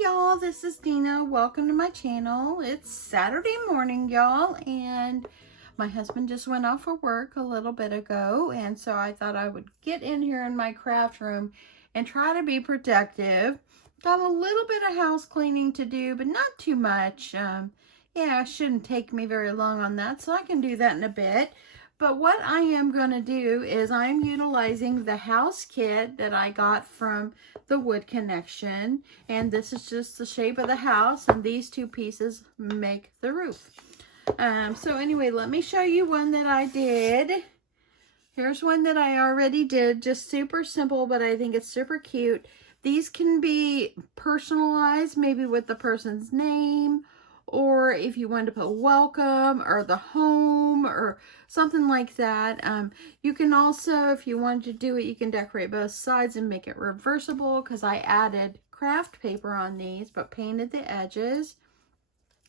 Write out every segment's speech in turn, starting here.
y'all, this is Dina. Welcome to my channel. It's Saturday morning, y'all, and my husband just went off for work a little bit ago, and so I thought I would get in here in my craft room and try to be productive. Got a little bit of house cleaning to do, but not too much. Yeah, it shouldn't take me very long on that, so I can do that in a bit. But what I am going to do is I'm utilizing the house kit that I got from the Wood Connection. And this is just the shape of the house. And these two pieces make the roof. So anyway, let me show you one that I did. Here's one that I already did. Just super simple, but I think it's super cute. These can be personalized, maybe with the person's name, or if you want to put welcome or the home or something like that. You can also, if you wanted to do it, you can decorate both sides and make it reversible, because I added craft paper on these but painted the edges,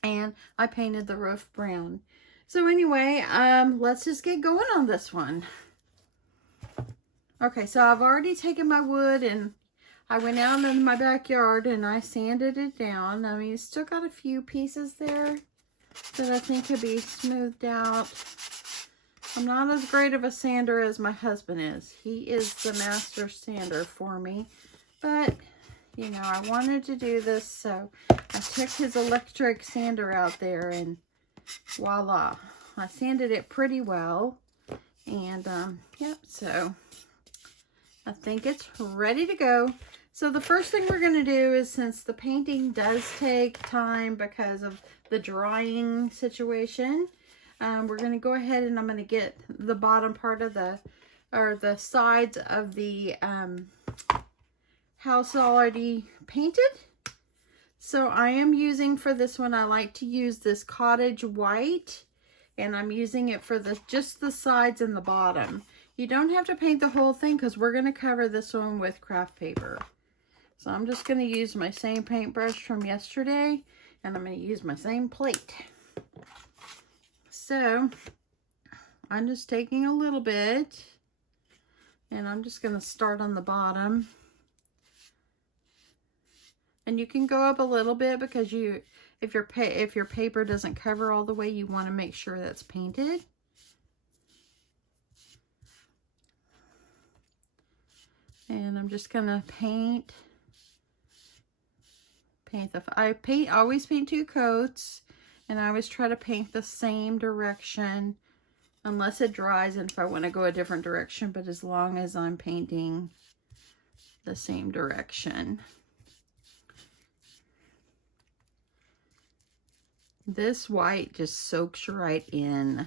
and I painted the roof brown. So anyway, let's just get going on this one. Okay, so I've already taken my wood and I went out in my backyard and I sanded it down. I mean, it's still got a few pieces there that I think could be smoothed out. I'm not as great of a sander as my husband is. He is the master sander for me. But, you know, I wanted to do this, so I took his electric sander out there and voila. I sanded it pretty well. And, yep, so I think it's ready to go. So the first thing we're going to do is, since the painting does take time because of the drying situation, we're going to go ahead and I'm going to get the bottom part of the sides of the house already painted. So I am using, for this one, I like to use this cottage white, and I'm using it for just the sides and the bottom. You don't have to paint the whole thing because we're going to cover this one with craft paper. So I'm just going to use my same paintbrush from yesterday, and I'm going to use my same plate. So I'm just taking a little bit, and I'm just going to start on the bottom. And you can go up a little bit because if your paper doesn't cover all the way, you want to make sure that's painted. And I'm just going to paint I always paint 2 coats, and I always try to paint the same direction unless it dries and if I want to go a different direction, but as long as I'm painting the same direction. This white just soaks right in.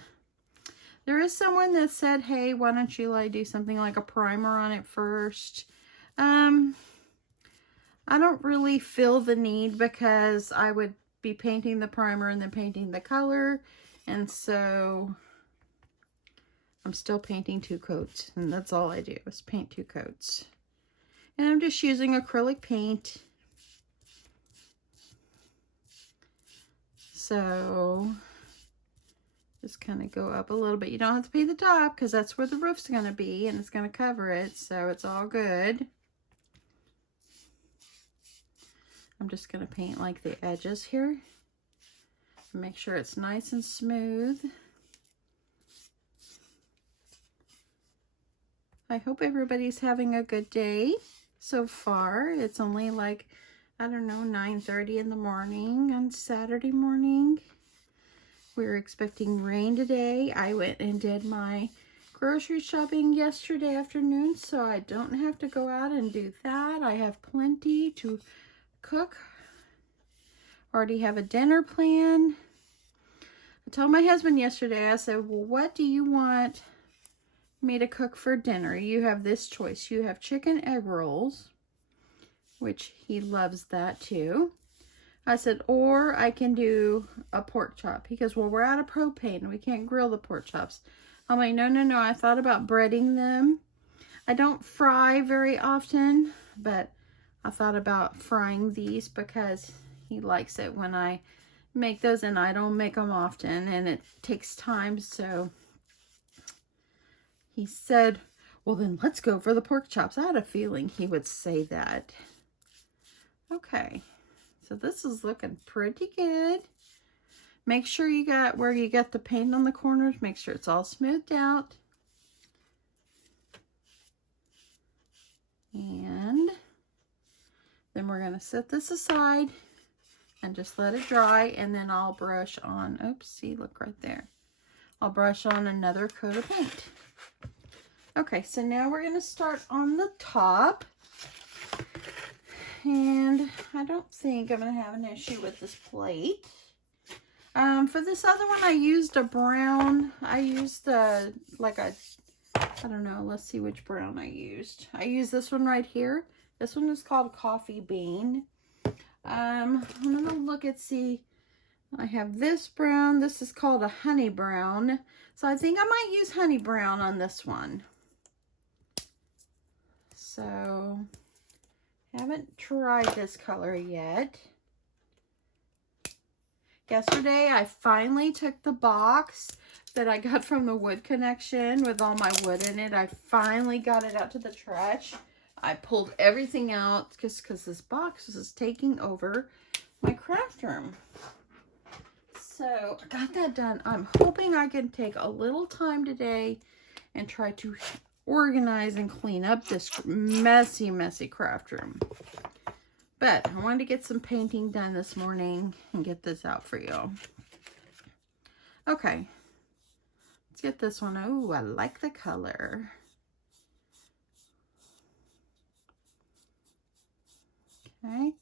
There is someone that said, hey, why don't you do something like a primer on it first? I don't really feel the need, because I would be painting the primer and then painting the color. And so I'm still painting 2 coats, and that's all I do is paint 2 coats. And I'm just using acrylic paint. So just kind of go up a little bit. You don't have to paint the top because that's where the roof's going to be and it's going to cover it. So it's all good. I'm just going to paint like the edges here. Make sure it's nice and smooth. I hope everybody's having a good day so far. It's only like, I don't know, 9:30 in the morning on Saturday morning. We're expecting rain today. I went and did my grocery shopping yesterday afternoon, so I don't have to go out and do that. I have plenty to cook. Already have a dinner plan. I told my husband yesterday, I said, well, what do you want me to cook for dinner? You have this choice. You have chicken egg rolls, which he loves that too. I said, or I can do a pork chop. He goes, well, we're out of propane. We can't grill the pork chops. I'm like, no. I thought about breading them. I don't fry very often, but I thought about frying these because he likes it when I make those, and I don't make them often and it takes time. So he said, well, then let's go for the pork chops. I had a feeling he would say that. Okay. So this is looking pretty good. Make sure you got where you got the paint on the corners, make sure it's all smoothed out. And then we're going to set this aside and just let it dry, and then I'll brush on, oops, see, look right there. I'll brush on another coat of paint. Okay, so now we're going to start on the top. And I don't think I'm going to have an issue with this plate. For this other one, I used a brown. I used like a, I don't know, let's see which brown I used. I used this one right here. This one is called Coffee Bean. I'm going to look and see. I have this brown. This is called a honey brown. So I think I might use honey brown on this one. So, haven't tried this color yet. Yesterday, I finally took the box that I got from the Wood Connection with all my wood in it. I finally got it out to the trash. I pulled everything out because this box is taking over my craft room. So, I got that done. I'm hoping I can take a little time today and try to organize and clean up this messy, messy craft room. But I wanted to get some painting done this morning and get this out for you. Okay. Let's get this one. Oh, I like the color. Okay.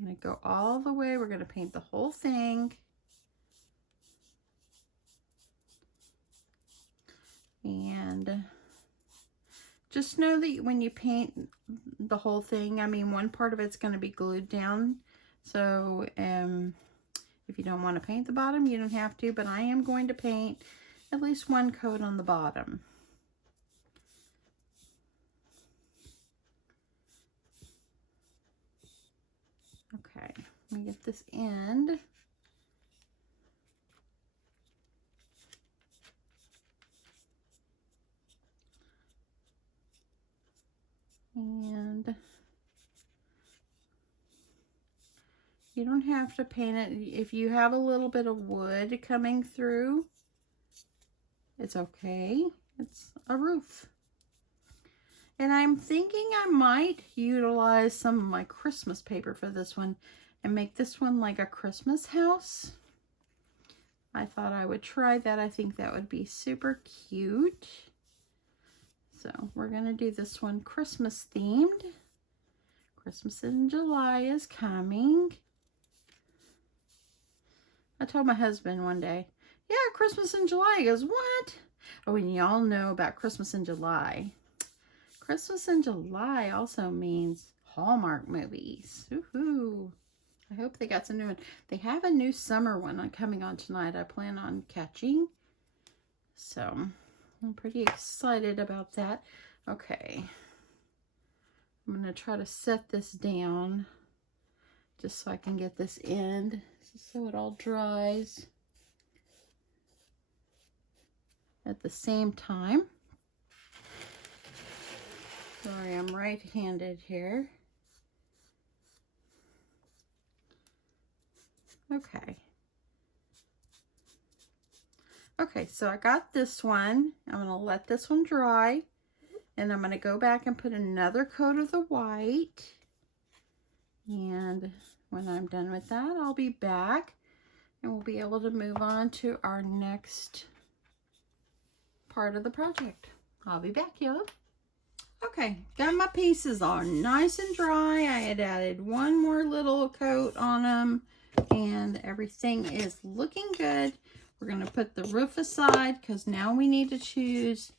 Gonna go all the way. We're gonna paint the whole thing. And just know that when you paint the whole thing, I mean, one part of it's going to be glued down. So if you don't want to paint the bottom, you don't have to, but I am going to paint at least one coat on the bottom. Okay, let me get this end. And you don't have to paint it. If you have a little bit of wood coming through, it's okay. It's a roof. And I'm thinking I might utilize some of my Christmas paper for this one and make this one like a Christmas house. I thought I would try that. I think that would be super cute. So we're going to do this one Christmas themed. Christmas in July is coming. I told my husband one day, yeah, Christmas in July. He goes, what? Oh, and y'all know about Christmas in July. Christmas in July also means Hallmark movies. Woohoo. I hope they got some new one. They have a new summer one coming on tonight. I plan on catching. So I'm pretty excited about that. Okay. I'm going to try to set this down just so I can get this end so it all dries at the same time. Sorry, I'm right-handed here. Okay. Okay, so I got this one. I'm going to let this one dry. And I'm going to go back and put another coat of the white. And when I'm done with that, I'll be back. And we'll be able to move on to our next part of the project. I'll be back, y'all. Okay, got my pieces all nice and dry. I had added one more little coat on them. And everything is looking good. We're going to put the roof aside because now we need to choose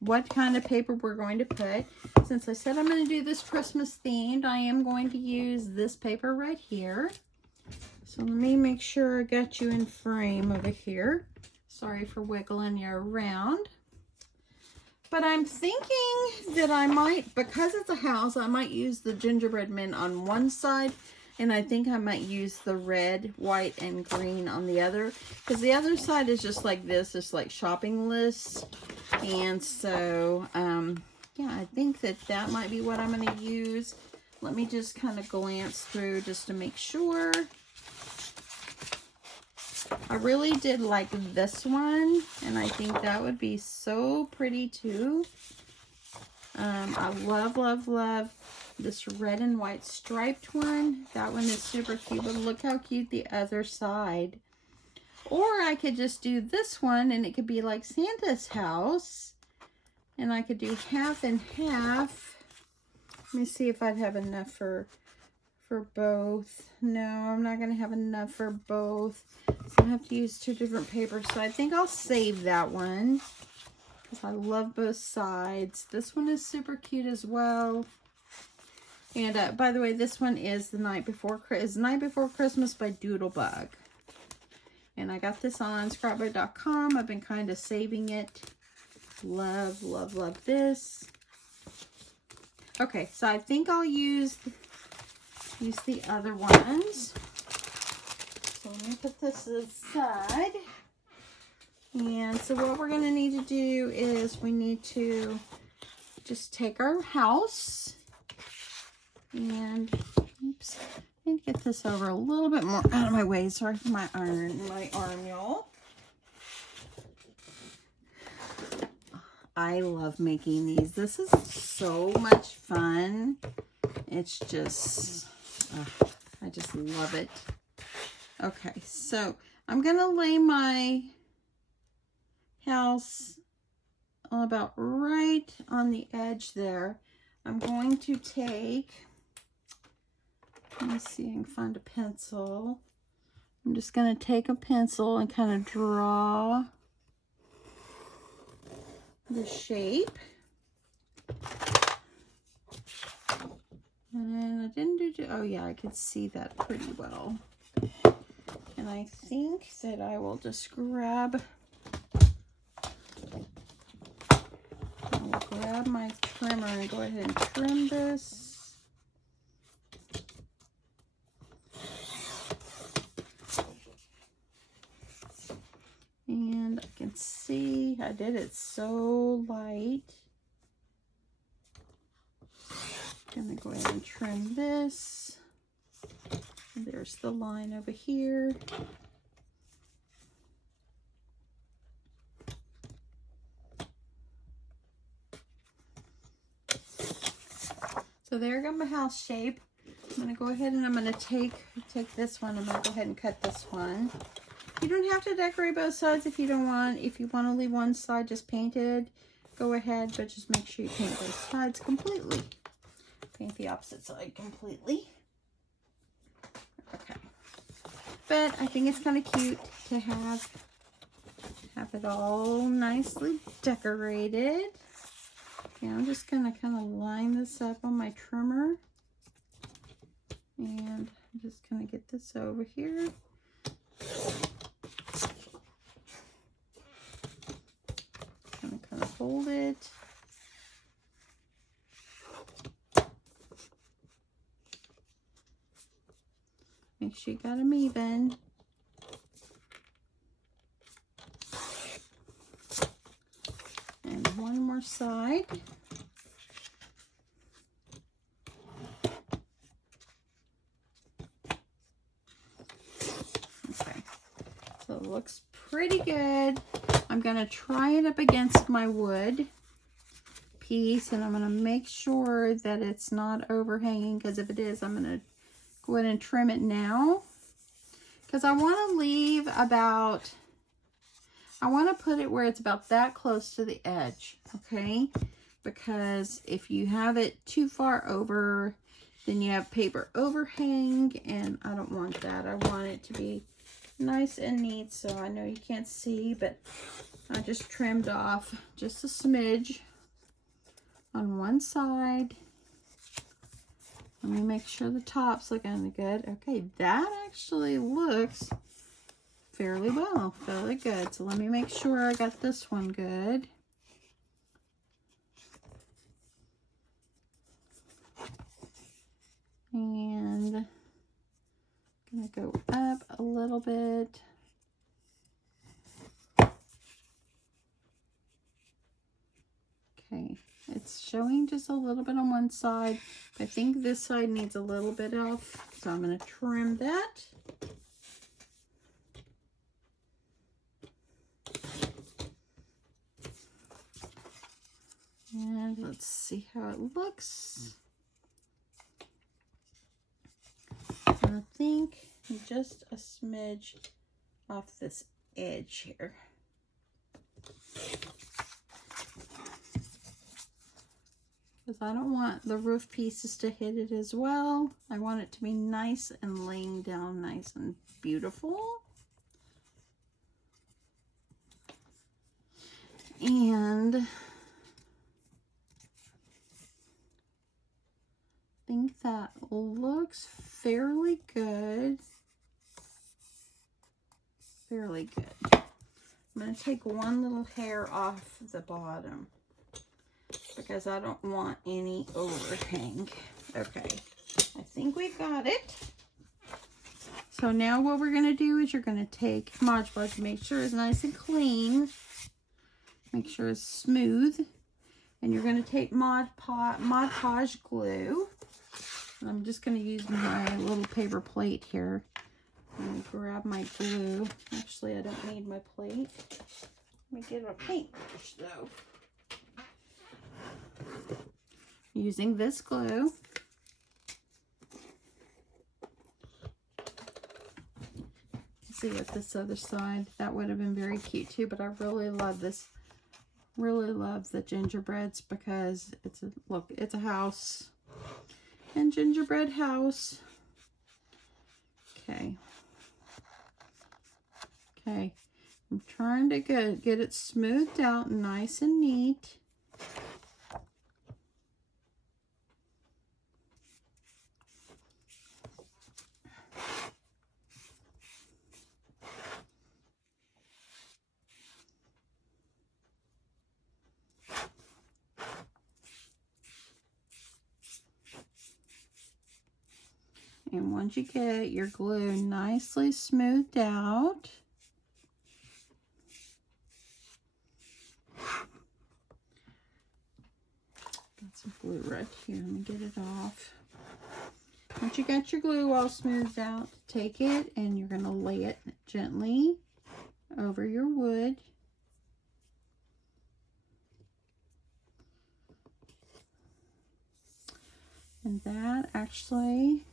what kind of paper we're going to put. Since I said I'm going to do this Christmas themed, I am going to use this paper right here. So let me make sure I got you in frame over here. Sorry for wiggling you around. But I'm thinking that I might, because it's a house, I might use the gingerbread men on one side. And I think I might use the red, white, and green on the other. Because the other side is just like this. Just like shopping lists. And so, yeah, I think that that might be what I'm going to use. let me just kind of glance through just to make sure. I really did like this one, and I think that would be so pretty too. I love, love, love this red and white striped one. That one is super cute, but look how cute the other side. Or I could just do this one, and it could be like Santa's house. And I could do half and half. Let me see if I'd have enough for both. No, I'm not going to have enough for both. So I have to use 2 different papers. So I think I'll save that one, because I love both sides. This one is super cute as well. And by the way, this one is Night Before Christmas by Doodlebug. And I got this on scrapbook.com. I've been kind of saving it. Love, love, love this. Okay, so I think I'll use the other ones. So let me put this aside. And so what we're going to need to do is we need to just take our house and, oops, I need to get this over a little bit more out of my way. Sorry for my arm, y'all. I love making these. This is so much fun. It's just, I just love it. Okay, so I'm going to lay my house about right on the edge there. I'm going to take, let me see if I can find a pencil. I'm just going to take a pencil and kind of draw the shape. And I didn't do, oh yeah, I could see that pretty well. And I think that I will just grab my trimmer and go ahead and trim this. And I can see I did it so light. I'm gonna go ahead and trim this. And there's the line over here. So there I got my house shape. I'm gonna go ahead and I'm gonna take this one. I'm gonna go ahead and cut this one. You don't have to decorate both sides if you don't want. If you want to leave one side just painted, go ahead, but just make sure you paint both sides completely. Paint the opposite side completely. Okay. But I think it's kind of cute to have it all nicely decorated. Okay, I'm just gonna kind of line this up on my trimmer. And I'm just gonna get this over here. Gonna kind of fold it. Make sure you got them even. And one more side. Okay, so it looks pretty good. I'm gonna try it up against my wood piece, and I'm gonna make sure that it's not overhanging, because if it is, I'm gonna go ahead and trim it now, because I want to leave about, I want to put it where it's about that close to the edge, okay? Because if you have it too far over, then you have paper overhang, and I don't want that. I want it to be nice and neat. So I know you can't see, but I just trimmed off just a smidge on one side. Let me make sure the top's looking good. Okay, that actually looks fairly well, fairly good. So let me make sure I got this one good. And I'm gonna go up a little bit. Okay, it's showing just a little bit on one side. I think this side needs a little bit off, so I'm going to trim that. And let's see how it looks. I think just a smidge off this edge here. Because I don't want the roof pieces to hit it as well. I want it to be nice and laying down nice and beautiful. And I think that looks fairly good. Fairly good. I'm going to take one little hair off the bottom because I don't want any overhang. Okay, I think we've got it. So now what we're going to do is you're going to take Mod Podge, make sure it's nice and clean. Make sure it's smooth. And you're going to take Mod Podge glue. And I'm just going to use my little paper plate here. I'm going to grab my glue. Actually, I don't need my plate. Let me get a paintbrush though. Using this glue. See what this other side, that would have been very cute too, but I really love this. Really love the gingerbreads because it's a, look, it's a house. And gingerbread house. Okay. Okay. I'm trying to get it smoothed out nice and neat. And once you get your glue nicely smoothed out, got some glue right here. Let me get it off. Once you got your glue all smoothed out, take it and you're going to lay it gently over your wood. And that actually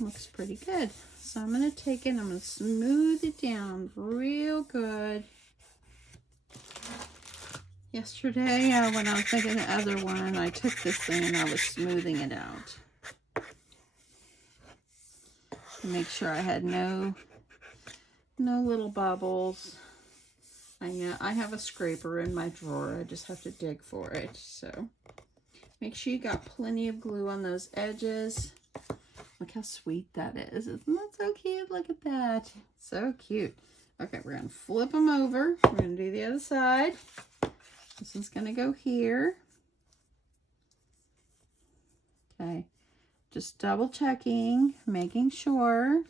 looks pretty good. So I'm going to take it and I'm going to smooth it down real good. Yesterday, when I was making the other one, I took this thing and I was smoothing it out. To make sure I had no little bubbles. I know I have a scraper in my drawer. I just have to dig for it. So make sure you got plenty of glue on those edges. Look how sweet that is. Isn't that so cute? Look at that. So cute. Okay, we're going to flip them over. We're going to do the other side. This one's going to go here. Okay. Just double checking, making sure.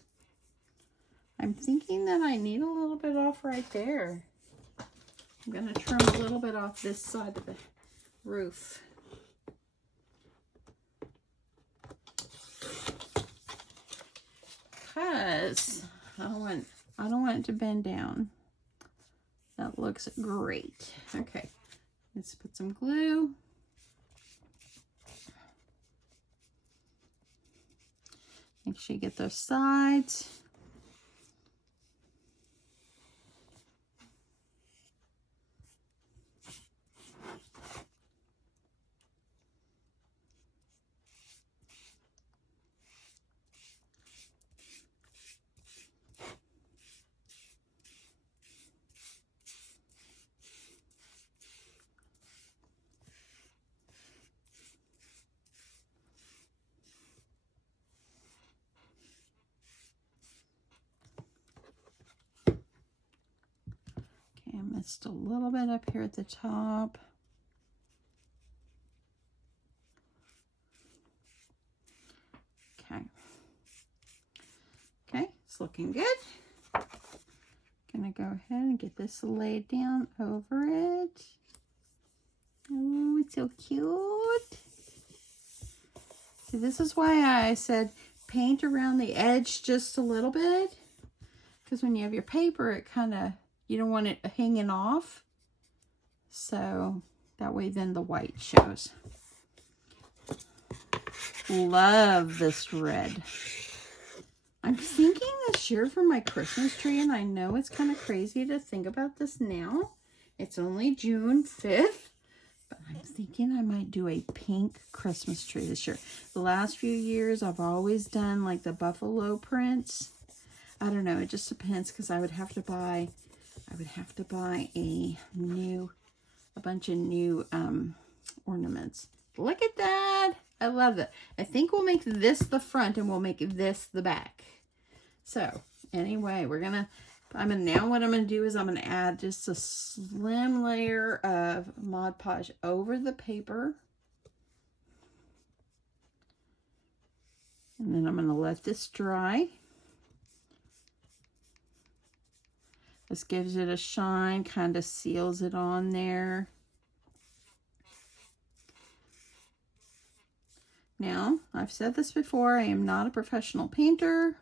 I'm thinking that I need a little bit off right there. I'm going to trim a little bit off this side of the roof. Because I don't want it to bend down. That looks great. Okay, let's put some glue. Make sure you get those sides. I missed a little bit up here at the top. Okay. Okay, it's looking good. Gonna go ahead and get this laid down over it. Oh, it's so cute. See, this is why I said paint around the edge just a little bit. Because when you have your paper, it kind of, you don't want it hanging off. So that way then the white shows. Love this red. I'm thinking this year for my Christmas tree, and I know it's kind of crazy to think about this now. It's only June 5th, but I'm thinking I might do a pink Christmas tree this year. The last few years, I've always done like the buffalo prints. I don't know, it just depends, because I would have to buy a bunch of new ornaments. Look at that. I love it. I think we'll make this the front and we'll make this the back. So anyway, now what I'm gonna do is I'm gonna add just a slim layer of Mod Podge over the paper. And then I'm gonna let this dry. This gives it a shine, kind of seals it on there. Now, I've said this before, I am not a professional painter.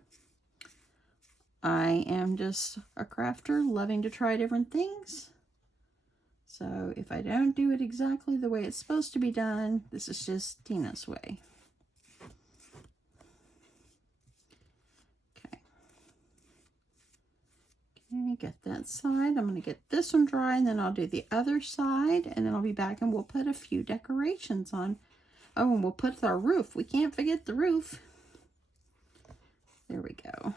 I am just a crafter loving to try different things. So if I don't do it exactly the way it's supposed to be done, this is just Tina's way. Okay, get that side. I'm going to get this one dry, and then I'll do the other side, and then I'll be back and we'll put a few decorations on. Oh, and we'll put our roof. We can't forget the roof. There we go.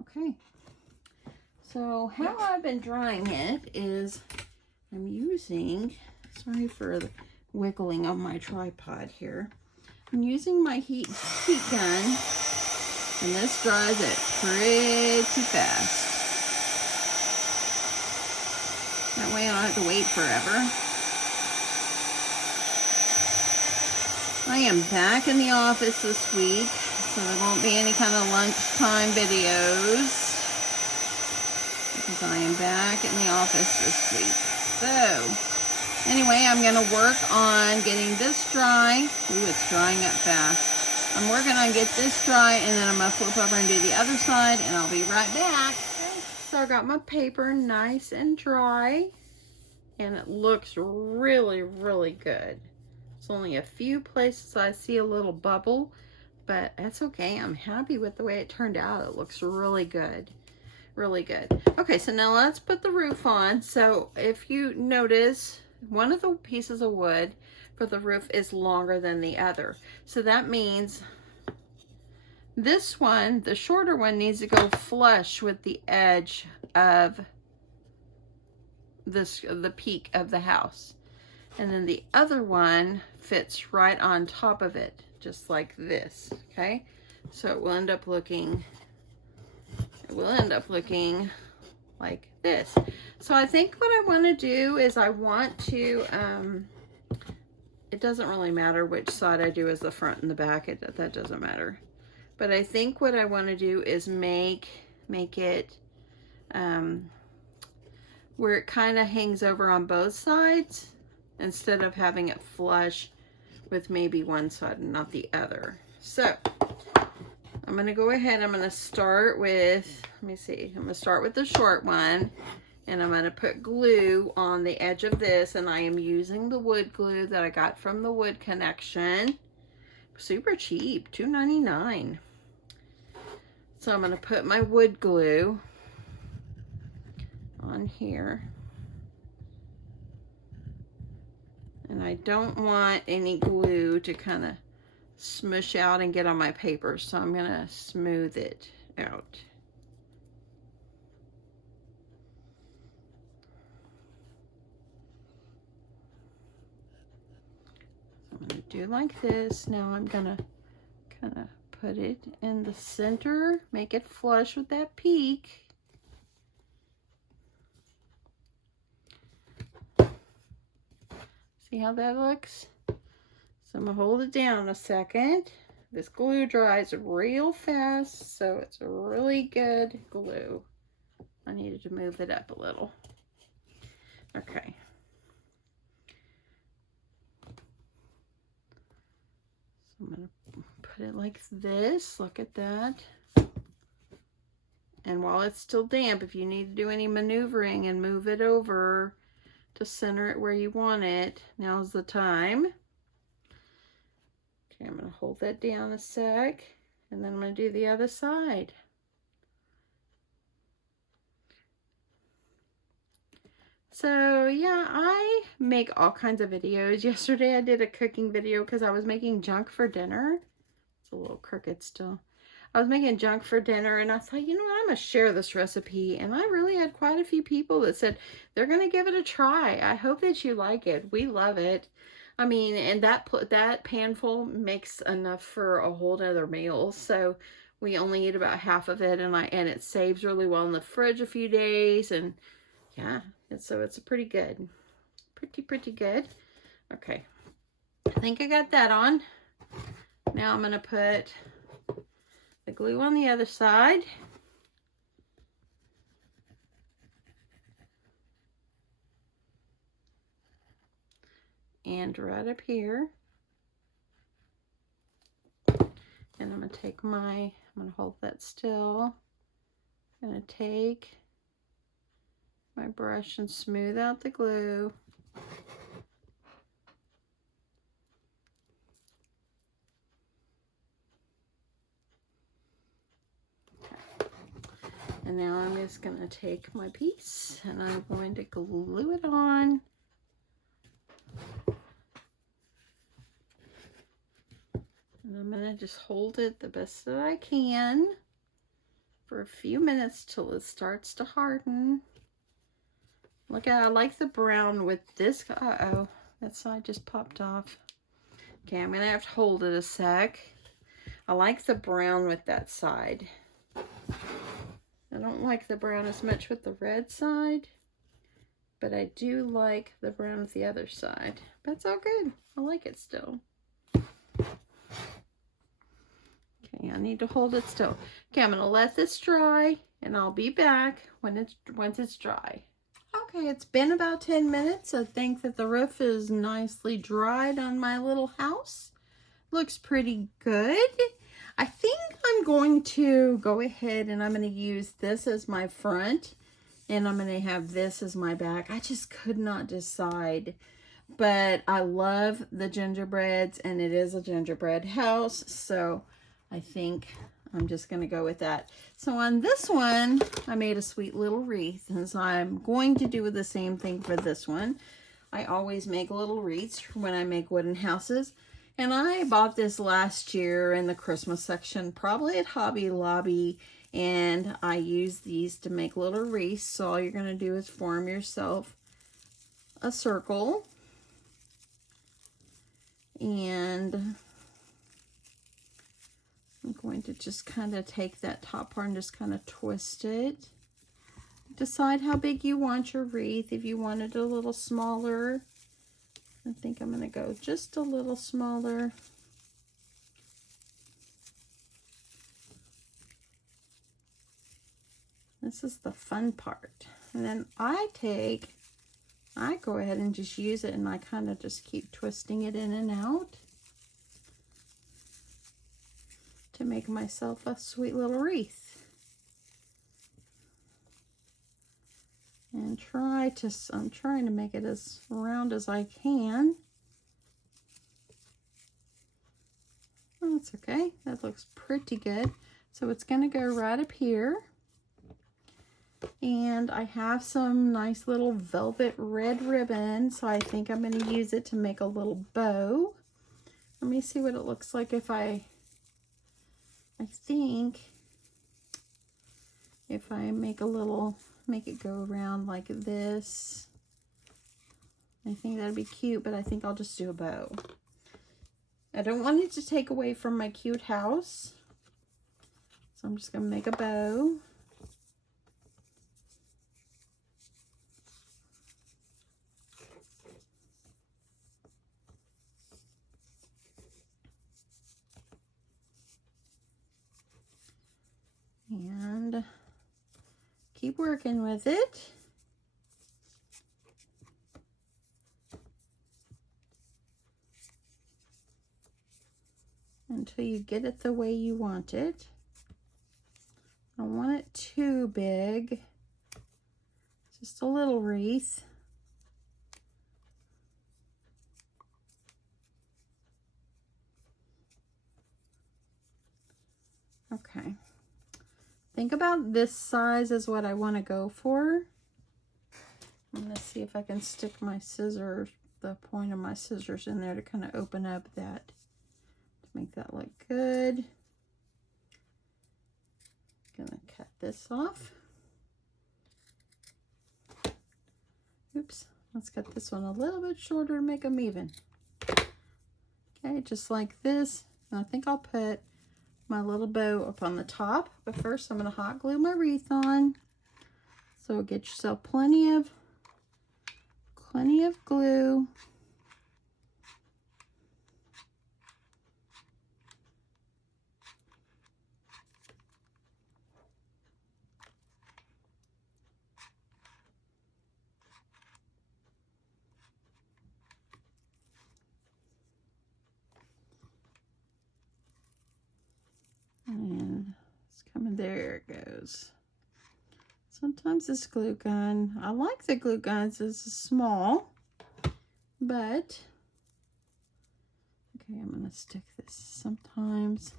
Okay. So how I've been drying it is I'm using, sorry for the wiggling of my tripod here. I'm using my heat gun, and this dries it pretty fast. That way I don't have to wait forever. I am back in the office this week, so there won't be any kind of lunchtime videos, because I am back in the office this week. So, anyway, I'm going to work on getting this dry. Ooh, it's drying up fast. I'm working on get this dry, and then I'm going to flip over and do the other side, and I'll be right back. So I got my paper nice and dry, and it looks really, really good. It's only a few places I see a little bubble, but that's okay. I'm happy with the way it turned out. It looks really good. Really good. Okay, so now let's put the roof on. So if you notice, one of the pieces of wood for the roof is longer than the other. So that means this one, the shorter one, needs to go flush with the edge of the peak of the house. And then the other one fits right on top of it, just like this, okay? So it will end up looking like this. So I think what I want to do is I want to, it doesn't really matter which side I do as the front and the back, that doesn't matter. But I think what I want to do is make it where it kind of hangs over on both sides, instead of having it flush with maybe one side and not the other. So I'm going to go ahead, I'm going to start with, let me see, I'm going to start with the short one, and I'm going to put glue on the edge of this, and I am using the wood glue that I got from the Wood Connection. Super cheap, $2.99. So I'm going to put my wood glue on here. And I don't want any glue to kind of smush out and get on my paper, so I'm going to smooth it out. I'm going to do like this. Now I'm going to kind of put it in the center, make it flush with that peak. See how that looks? So I'm going to hold it down a second. This glue dries real fast, so it's a really good glue. I needed to move it up a little. Okay. So I'm going to put it like this. Look at that. And while it's still damp, if you need to do any maneuvering and move it over to center it where you want it, now's the time. Okay, I'm going to hold that down a sec, and then I'm going to do the other side. So yeah, I make all kinds of videos. Yesterday I did a cooking video because I was making junk for dinner. It's a little crooked still. I was making junk for dinner, and I thought, you know what, I'm going to share this recipe. And I really had quite a few people that said they're going to give it a try. I hope that you like it. We love it. I mean, and that panful makes enough for a whole nother meal. So we only eat about half of it, and it saves really well in the fridge a few days. And yeah, so it's pretty good. Pretty good. Okay. I think I got that on. Now I'm going to put the glue on the other side. And right up here. And I'm going to take I'm going to hold that still. I'm going to take my brush and smooth out the glue. And now I'm just going to take my piece and I'm going to glue it on. And I'm going to just hold it the best that I can for a few minutes till it starts to harden. Look at, I like the brown with this. Uh-oh, that side just popped off. Okay, I'm going to have to hold it a sec. I like the brown with that side. I don't like the brown as much with the red side, but I do like the brown with the other side. But it's all good. I like it still. Okay, I need to hold it still. Okay, I'm going to let this dry, and I'll be back once it's dry. Okay, it's been about 10 minutes. I think that the roof is nicely dried on my little house. Looks pretty good. I think I'm going to go ahead and I'm going to use this as my front, and I'm going to have this as my back. I just could not decide, but I love the gingerbreads, and it is a gingerbread house, so I think I'm just going to go with that. So on this one, I made a sweet little wreath, and so I'm going to do the same thing for this one. I always make little wreaths when I make wooden houses. And I bought this last year in the Christmas section, probably at Hobby Lobby, and I use these to make little wreaths. So all you're going to do is form yourself a circle, and I'm going to just kind of take that top part and just kind of twist it. Decide how big you want your wreath. If you want it a little smaller, I think I'm going to go just a little smaller. This is the fun part. And then I go ahead and just use it, and I kind of just keep twisting it in and out to make myself a sweet little wreath. And I'm trying to make it as round as I can. Oh, that's okay. That looks pretty good. So it's going to go right up here. And I have some nice little velvet red ribbon, so I think I'm going to use it to make a little bow. Let me see what it looks like if I think if I make it go around like this. I think that'd be cute, but I think I'll just do a bow. I don't want it to take away from my cute house, so I'm just going to make a bow. And keep working with it. Until you get it the way you want it. I don't want it too big. Just a little wreath. Okay. Think about this size is what I want to go for. I'm going to see if I can stick my scissors, the point of my scissors in there to kind of open up that, to make that look good. Gonna cut this off. Oops, let's cut this one a little bit shorter to make them even. Okay, just like this. And I think I'll put my little bow up on the top, but first I'm gonna hot glue my wreath on. So get yourself plenty of glue. And it's coming, there it goes. Sometimes this glue gun, I like the glue guns, it's small, but, okay, I'm gonna stick this. Sometimes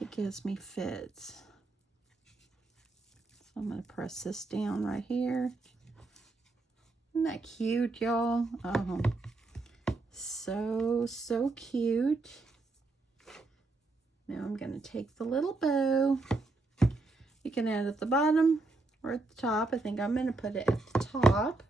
it gives me fits. So I'm gonna press this down right here. Isn't that cute, y'all? Oh, so cute. Now I'm going to take the little bow. You can add it at the bottom or at the top. I think I'm going to put it at the top.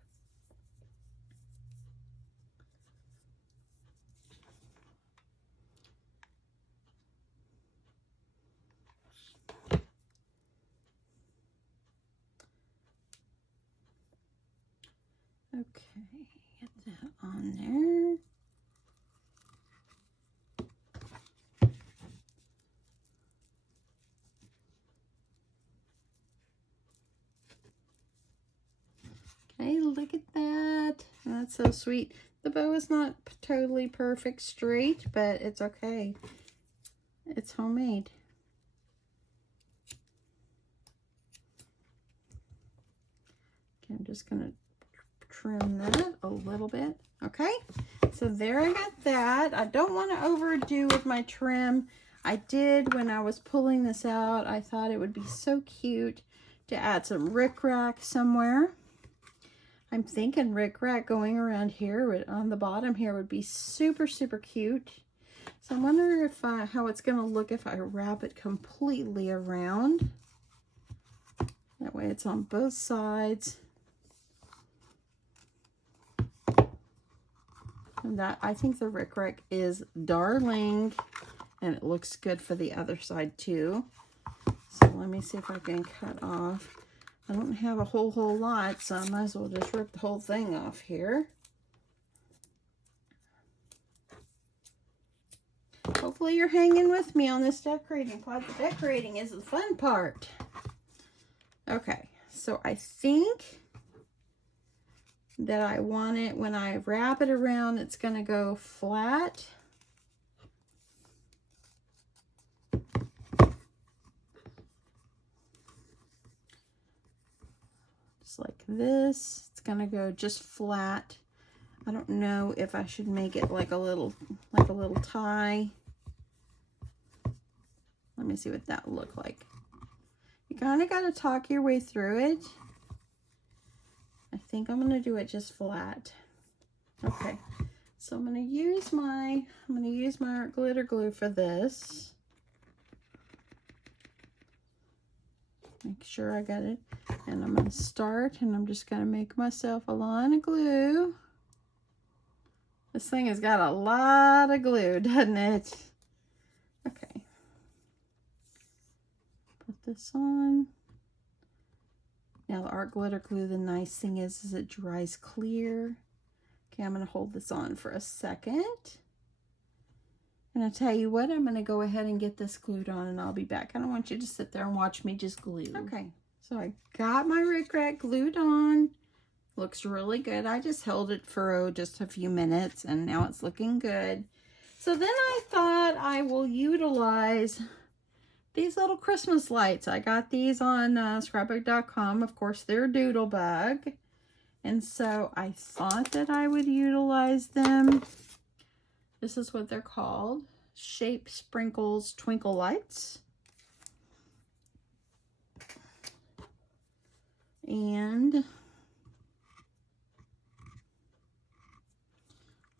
Okay, get that on there. Okay, look at that. That's so sweet. The bow is not totally perfect straight, but it's okay. It's homemade. Okay, I'm just gonna trim that a little bit. Okay, so there I got that. I don't want to overdo with my trim. I did when I was pulling this out. I thought it would be so cute to add some rickrack somewhere. I'm thinking rickrack going around here on the bottom here would be super cute. So I wonder if how it's going to look if I wrap it completely around. That way it's on both sides. And that, I think the rickrack is darling, and it looks good for the other side too. So let me see if I can cut off. I don't have a whole lot, so I might as well just rip the whole thing off here. Hopefully you're hanging with me on this decorating part. The decorating is the fun part. Okay, so I think that I want it, when I wrap it around, it's going to go flat. Just like this. It's going to go just flat. I don't know if I should make it like a little tie. Let me see what that will look like. You kind of got to talk your way through it. I think I'm going to do it just flat. Okay, so I'm going to use my art glitter glue for this. Make sure I got it. And I'm going to start, and I'm just going to make myself a line of glue. This thing has got a lot of glue, doesn't it? Okay. Put this on. Now the art glitter glue, the nice thing is it dries clear. Okay, I'm going to hold this on for a second. And I'll tell you what, I'm going to go ahead and get this glued on, and I'll be back. I don't want you to sit there and watch me just glue. Okay, So I got my rickrack glued on. Looks really good. I just held it for just a few minutes and now it's looking good. So then I thought I will utilize these little Christmas lights. I got these on scrapbook.com. Of course, they're Doodlebug. And so I thought that I would utilize them. This is what they're called. Shape Sprinkles Twinkle Lights. And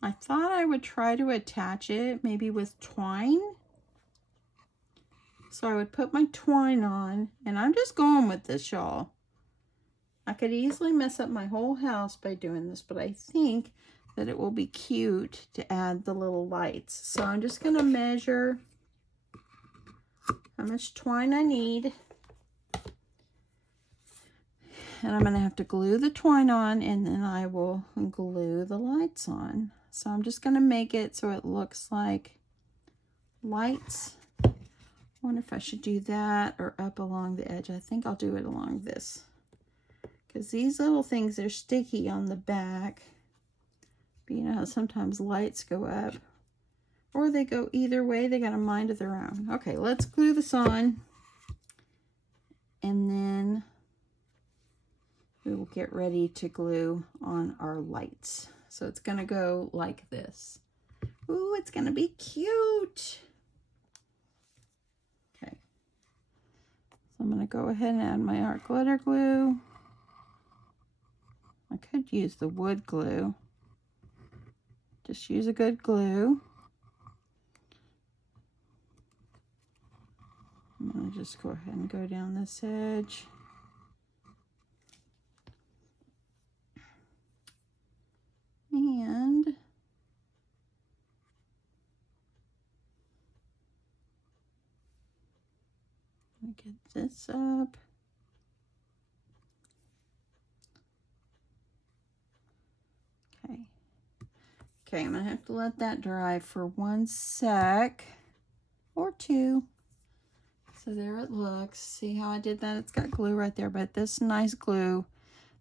I thought I would try to attach it maybe with twine. So I would put my twine on, and I'm just going with this, y'all. I could easily mess up my whole house by doing this, but I think that it will be cute to add the little lights. So I'm just going to measure how much twine I need. And I'm going to have to glue the twine on, and then I will glue the lights on. So I'm just going to make it so it looks like lights. I wonder if I should do that or up along the edge. I think I'll do it along this, because these little things are sticky on the back. But you know how sometimes lights go up or they go either way. They got a mind of their own. Okay, let's glue this on, and then we will get ready to glue on our lights. So it's going to go like this. Ooh, it's going to be cute. Okay. So I'm going to go ahead and add my art glitter glue. I could use the wood glue. Just use a good glue. I'm going to just go ahead and go down this edge. And get this up. Okay. Okay, I'm gonna have to let that dry for 1 sec or 2. So there it looks. See how I did that? It's got glue right there, but this nice glue,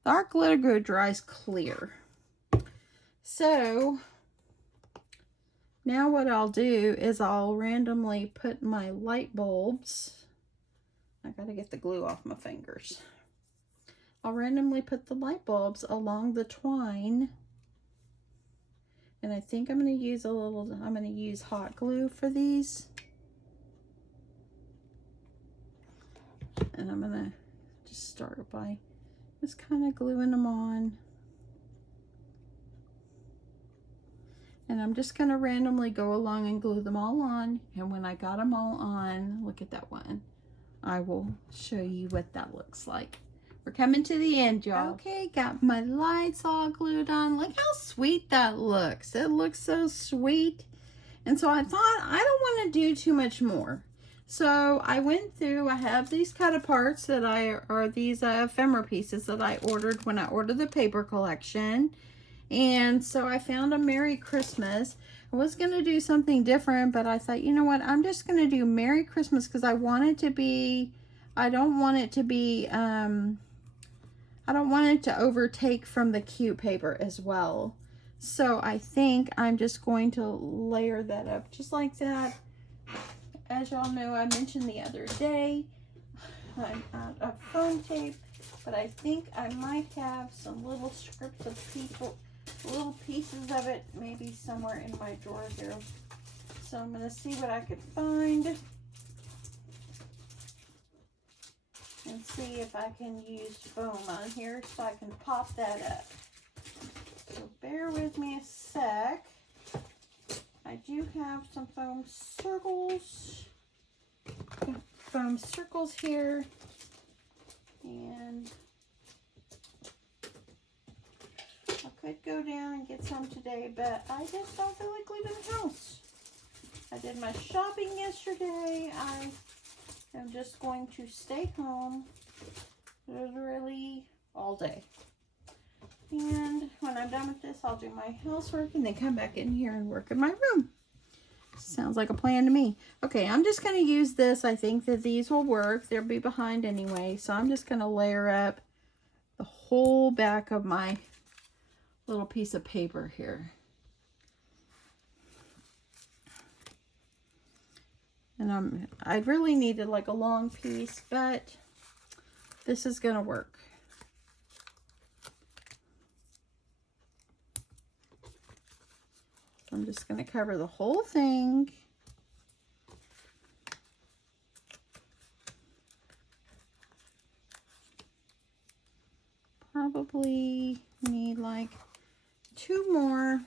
the art glitter glue dries clear. So now what I'll do is I'll randomly put my light bulbs. I gotta get the glue off my fingers. I'll randomly put the light bulbs along the twine. And I think I'm gonna use I'm gonna use hot glue for these. And I'm gonna just start by just kind of gluing them on. And I'm just gonna randomly go along and glue them all on. And when I got them all on, look at that one. I will show you what that looks like. We're coming to the end, y'all. Okay, got my lights all glued on. Look how sweet that looks. It looks so sweet. And so I thought I don't want to do too much more. So I went through, I have these cut aparts that are these ephemera pieces that I ordered when I ordered the paper collection. And so I found a Merry Christmas. I was going to do something different, but I thought, you know what, I'm just going to do Merry Christmas because I want it to be, I don't want it to overtake from the cute paper as well. So I think I'm just going to layer that up just like that. As y'all know, I mentioned the other day, I'm out of foam tape, but I think I might have some little strips of little pieces of it maybe somewhere in my drawer here. So I'm going to see what I could find and see if I can use foam on here so I can pop that up. So bear with me a sec. I do have some foam circles here, and I could go down and get some today, but I just don't feel like leaving the house. I did my shopping yesterday. I am just going to stay home literally all day. And when I'm done with this, I'll do my housework and then come back in here and work in my room. Sounds like a plan to me. Okay, I'm just going to use this. I think that these will work. They'll be behind anyway. So I'm just going to layer up the whole back of my little piece of paper here. And I really needed like a long piece, but this is going to work. I'm just going to cover the whole thing. Probably need like 2 more.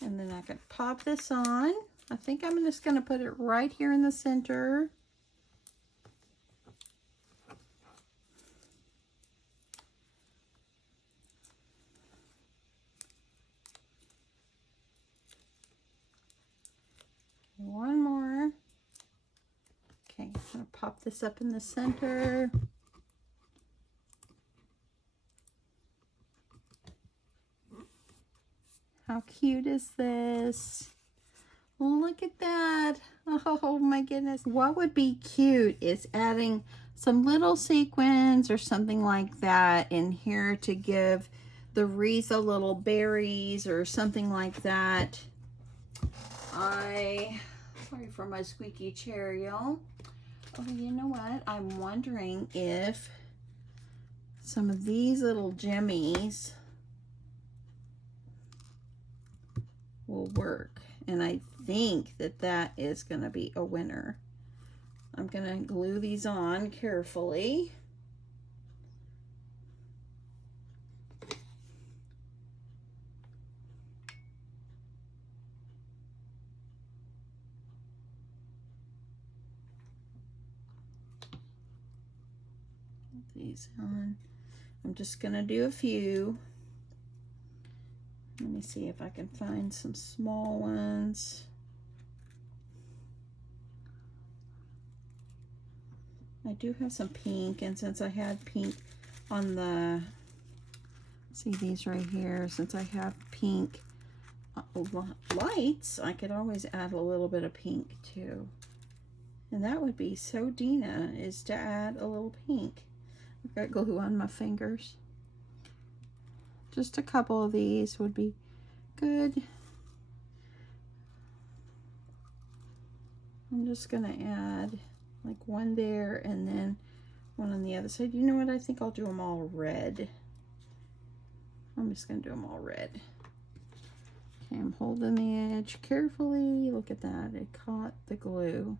And then I can pop this on. I think I'm just going to put it right here in the center. One more. Okay, I'm going to pop this up in the center. How cute is this? Look at that. Oh my goodness. What would be cute is adding some little sequins or something like that in here to give the wreath a little berries or something like that. Sorry for my squeaky chair, y'all. Oh, you know what? I'm wondering if some of these little jimmies will work. And I think that that is going to be a winner. I'm going to glue these on carefully. These on. I'm just going to do a few. Let me see if I can find some small ones. I do have some pink, and since I had pink on the, see these right here, since I have pink lights, I could always add a little bit of pink too. And that would be so Dina, is to add a little pink. I've got glue on my fingers. Just a couple of these would be good. I'm just gonna add like one there and then one on the other side. You know what? I think I'll do them all red. I'm just gonna do them all red. Okay, I'm holding the edge carefully. Look at that, it caught the glue.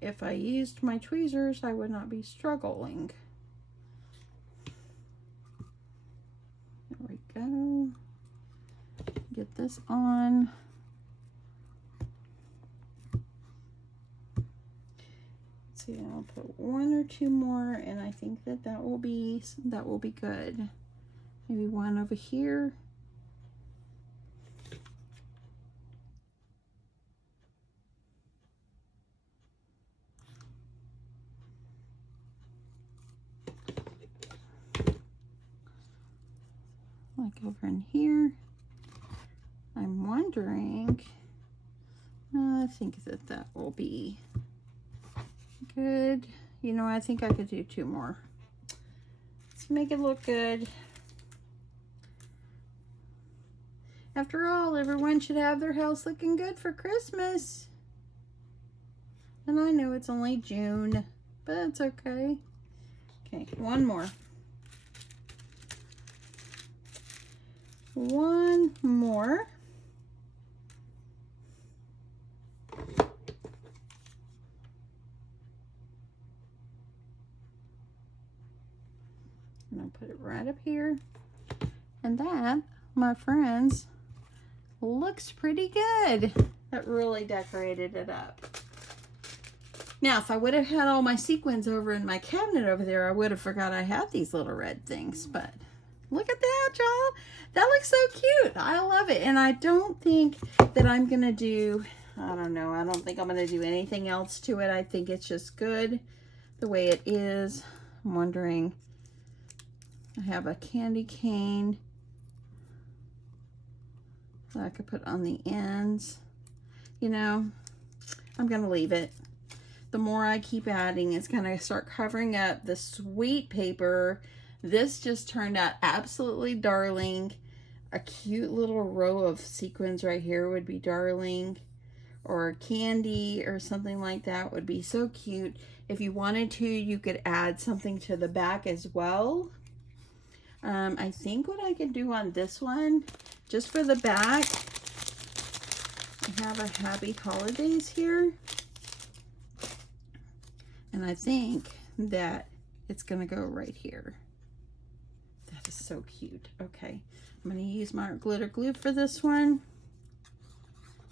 If I used my tweezers, I would not be struggling. There we go. Get this on. Let's see, I'll put 1 or 2 more, and I think that that will be good. Maybe one over here. Like over in here. I'm wondering, I think that that will be good. You know, I think I could do 2 more. Let's make it look good. After all, everyone should have their house looking good for Christmas. And I know it's only June, but it's okay. Okay, 1 more. 1 more. And I'll put it right up here. And that, my friends, looks pretty good. That really decorated it up. Now, if I would have had all my sequins over in my cabinet over there, I would have forgot I had these little red things, but look at that, y'all. That looks so cute. I love it. And I don't think that I'm going to do, I don't know, I don't think I'm going to do anything else to it. I think it's just good the way it is. I'm wondering, I have a candy cane that I could put on the ends. You know, I'm going to leave it. The more I keep adding, it's going to start covering up the sweet paper. This just turned out absolutely darling. A cute little row of sequins right here would be darling. Or candy or something like that would be so cute. If you wanted to, you could add something to the back as well. I think what I could do on this one, just for the back, I have a happy holidays here. And I think that it's going to go right here. That is so cute. Okay, I'm going to use my glitter glue for this one.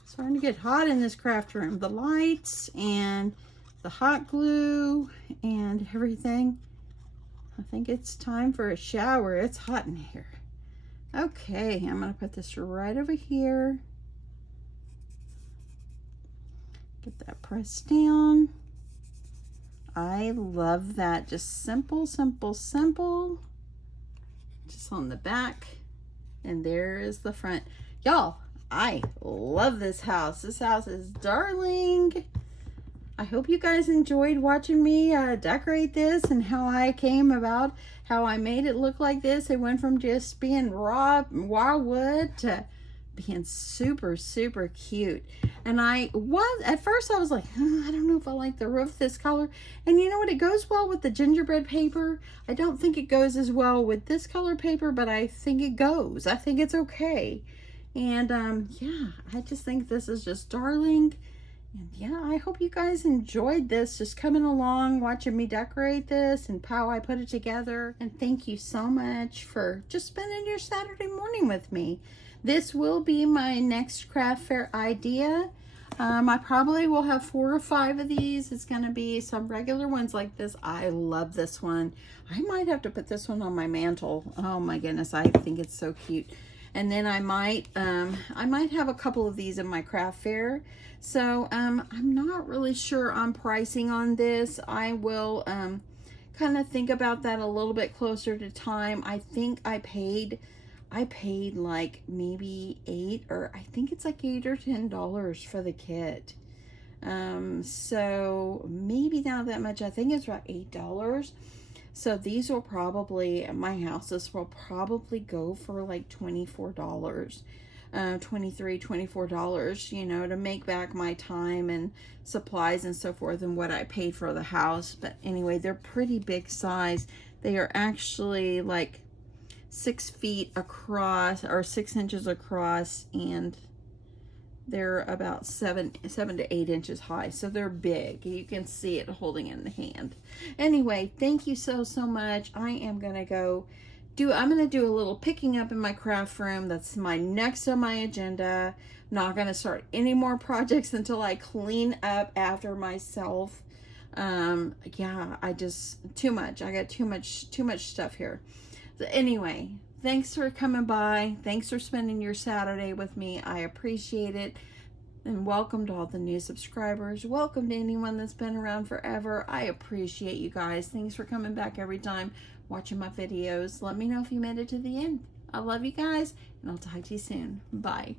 It's starting to get hot in this craft room. The lights and the hot glue and everything. I think it's time for a shower. It's hot in here. Okay, I'm going to put this right over here. Get that pressed down. I love that. Just simple, simple, simple. Just on the back. And there is the front. Y'all, I love this house. This house is darling. I hope you guys enjoyed watching me decorate this and how I came about, how I made it look like this. It went from just being raw wood to being super, super cute. And at first I was like, I don't know if I like the roof this color. And you know what? It goes well with the gingerbread paper. I don't think it goes as well with this color paper, but I think it goes. I think it's okay. And yeah, I just think this is just darling. And yeah, I hope you guys enjoyed this, just coming along, watching me decorate this and how I put it together. And thank you so much for just spending your Saturday morning with me. This will be my next craft fair idea. I probably will have 4 or 5 of these. It's going to be some regular ones like this. I love this one. I might have to put this one on my mantle. Oh my goodness, I think it's so cute. And then I might have a couple of these in my craft fair. So I'm not really sure on pricing on this. I will kind of think about that a little bit closer to time. I think I paid like maybe $8 or $8 or $10 for the kit. So maybe not that much. I think it's about $8. So these will probably, at my house, this will probably go for like $24, $23, $24, you know, to make back my time and supplies and so forth and what I paid for the house. But anyway, they're pretty big size. They are actually like 6 feet across or 6 inches across, and they're about 7 to 8 inches high. So they're big. You can see it holding in the hand. Anyway, thank you so much. I am going to I'm going to do a little picking up in my craft room. That's my next on my agenda. Not going to start any more projects until I clean up after myself. Yeah, too much. I got too much stuff here. So anyway, thanks for coming by. Thanks for spending your Saturday with me. I appreciate it. And welcome to all the new subscribers. Welcome to anyone that's been around forever. I appreciate you guys. Thanks for coming back every time, watching my videos. Let me know if you made it to the end. I love you guys, and I'll talk to you soon. Bye.